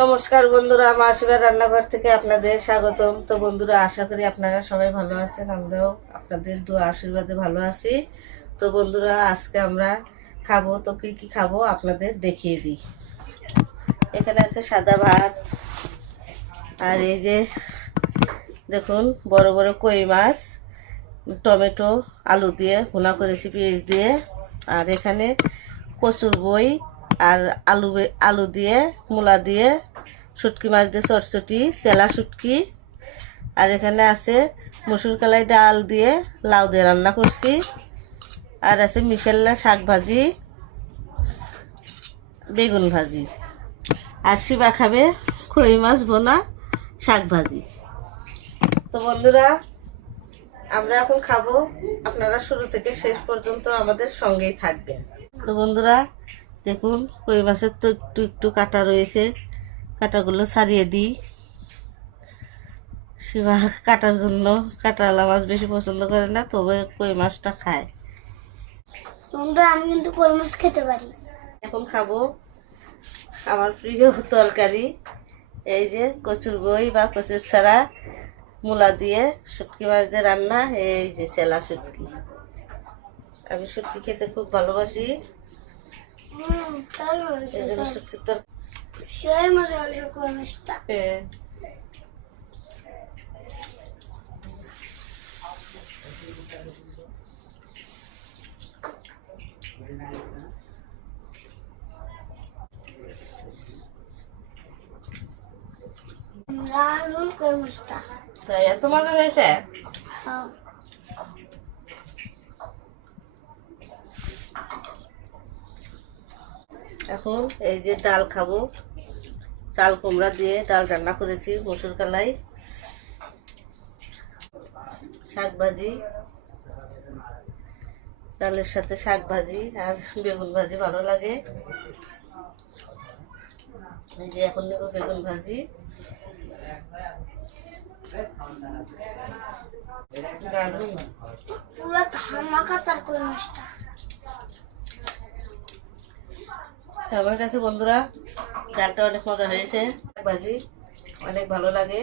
নমস্কার বন্ধুরা, আমার আশীর্বাদ রান্নাঘর থেকে আপনাদের স্বাগতম। তো বন্ধুরা, আশা করি আপনারা সবাই ভালো আছেন। আমরাও আপনাদের দোয়া আশীর্বাদে ভালো আছি। তো বন্ধুরা, আজকে আমরা খাবো, তো কি কি খাবো আপনাদের দেখিয়ে দিই। এখানে আছে সাদা ভাত, আর এই যে দেখুন বড় বড় কই মাছ, টমেটো আলু দিয়ে ভুনা করেছি পেঁয়াজ দিয়ে। আর এখানে কচুর বই আর আলু আলু দিয়ে মূলা দিয়ে শুটকি মাছ দিয়ে চটচটি চেলা শুটকি। আর এখানে আছে মসুর কলাই ডাল দিয়ে লাউ দিয়ে রান্না করছি। আর আছে মিশাল্লা শাক ভাজি, বেগুন ভাজি। আর শিবা খাবে কই মাছ ভোনা শাক ভাজি। তো বন্ধুরা, আমরা এখন খাবো, আপনারা শুরু থেকে শেষ পর্যন্ত আমাদের সঙ্গেই থাকবেন। তো বন্ধুরা দেখুন, কই মাছের তো একটু একটু কাটা রয়েছে, কাটাগুলো ছাড়িয়ে দিই। শিবা কাটার জন্য কাটাওয়ালা মাছ বেশি পছন্দ করে না, তবে কই মাছটা খায়। বন্ধুরা, আমি কিন্তু কই মাছ খেতে পারি। এখন খাবো আমার প্রিয় তরকারি, এই যে কচুর বই বা কচুর ছাড়া মূলা দিয়ে শুটকি মাছ দিয়ে রান্না। এই যে চেলা শুটকি, আমি শুটকি খেতে খুব ভালোবাসি। এই জন্য শুটকির তরকারি সেই মজা হয়েছে কই মাছটা। দারুণ কই মাছটা। তাই এত মজা হয়েছে। হ্যাঁ। এখন এই যে ডাল খাবো, চাল কুমড়া দিয়ে ডাল রান্না করেছি, মসুর কলাই, শাক ভাজি, ডালের সাথে শাক ভাজি আর বেগুন ভাজি ভালো লাগে। এই যে এখন নেব বেগুন ভাজি। দারুণ পুরো ধামাকা তার কই মাছটা। আমার কাছে বন্ধুরা ডালটা অনেক মজা হয়েছে, ভাজি অনেক ভালো লাগে।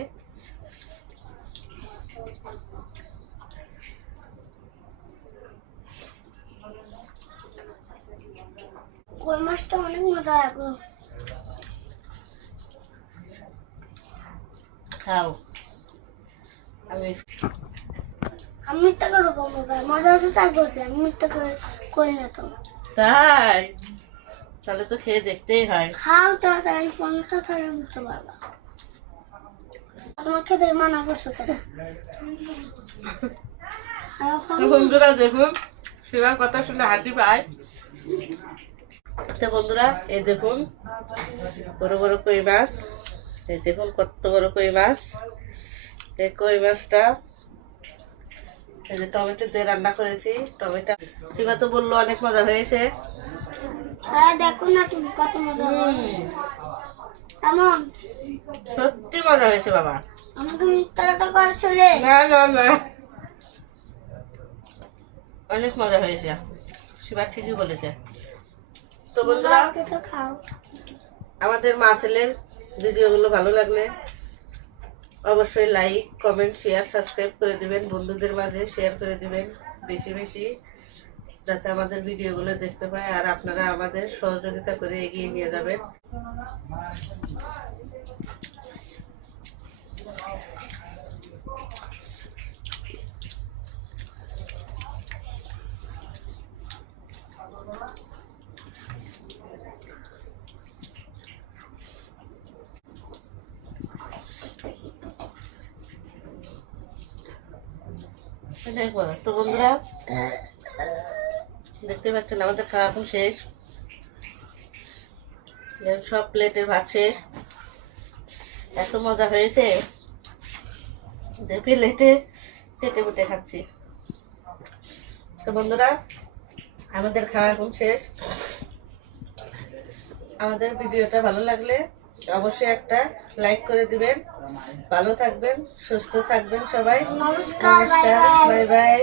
কই মাছটা অনেক মজা লাগলো। খাও। আমি মিথ্যা করে কম মজা হচ্ছে তাই করছে, আমি মিথ্যা করে করি না তো। তাই তাহলে তো খেয়ে দেখতেই হয়। খাও তাড়াতাড়ি, ফোনটা ধরে বুঝতে পারবা। তোমার খেতে মানা করছো কেন? বন্ধুরা দেখুন, শিবার কথা শুনে হাসি পায়। তো বন্ধুরা, এই দেখুন বড় বড় কই মাছ, এই দেখুন কত বড় কই মাছ। এই কই মাছটা এই যে টমেটো দিয়ে রান্না করেছি। টমেটো শিবা তো বললো অনেক মজা হয়েছে। হ্যাঁ, দেখো না তুমি কত মজা কেমন। সত্যি মজা হয়েছে বাবা। আমাকে মিথ্যা কথা করছো রে। না না না, অনেক মজা হয়েছে, শিবা ঠিকই বলেছে। তো বন্ধুরা, খাও। আমাদের মা ছেলের ভিডিওগুলো ভালো লাগলে অবশ্যই লাইক কমেন্ট শেয়ার সাবস্ক্রাইব করে দিবেন, বন্ধুদের মাঝে শেয়ার করে দিবেন বেশি বেশি, যাতে আমাদের ভিডিওগুলো দেখতে পায় আর আপনারা আমাদের সহযোগিতা করে এগিয়ে নিয়ে যাবেন। তো বন্ধুরা দেখতে পাচ্ছেন আমাদের খাওয়া এখন শেষ, সব প্লেটের ভাত শেষ। এত মজা হয়েছে যে প্লেটে চেটে বুটে খাচ্ছি। তো বন্ধুরা, আমাদের খাওয়া এখন শেষ। আমাদের ভিডিওটা ভালো লাগলে অবশ্যই একটা লাইক করে দিবেন। ভালো থাকবেন, সুস্থ থাকবেন সবাই। নমস্কার, বাই বাই।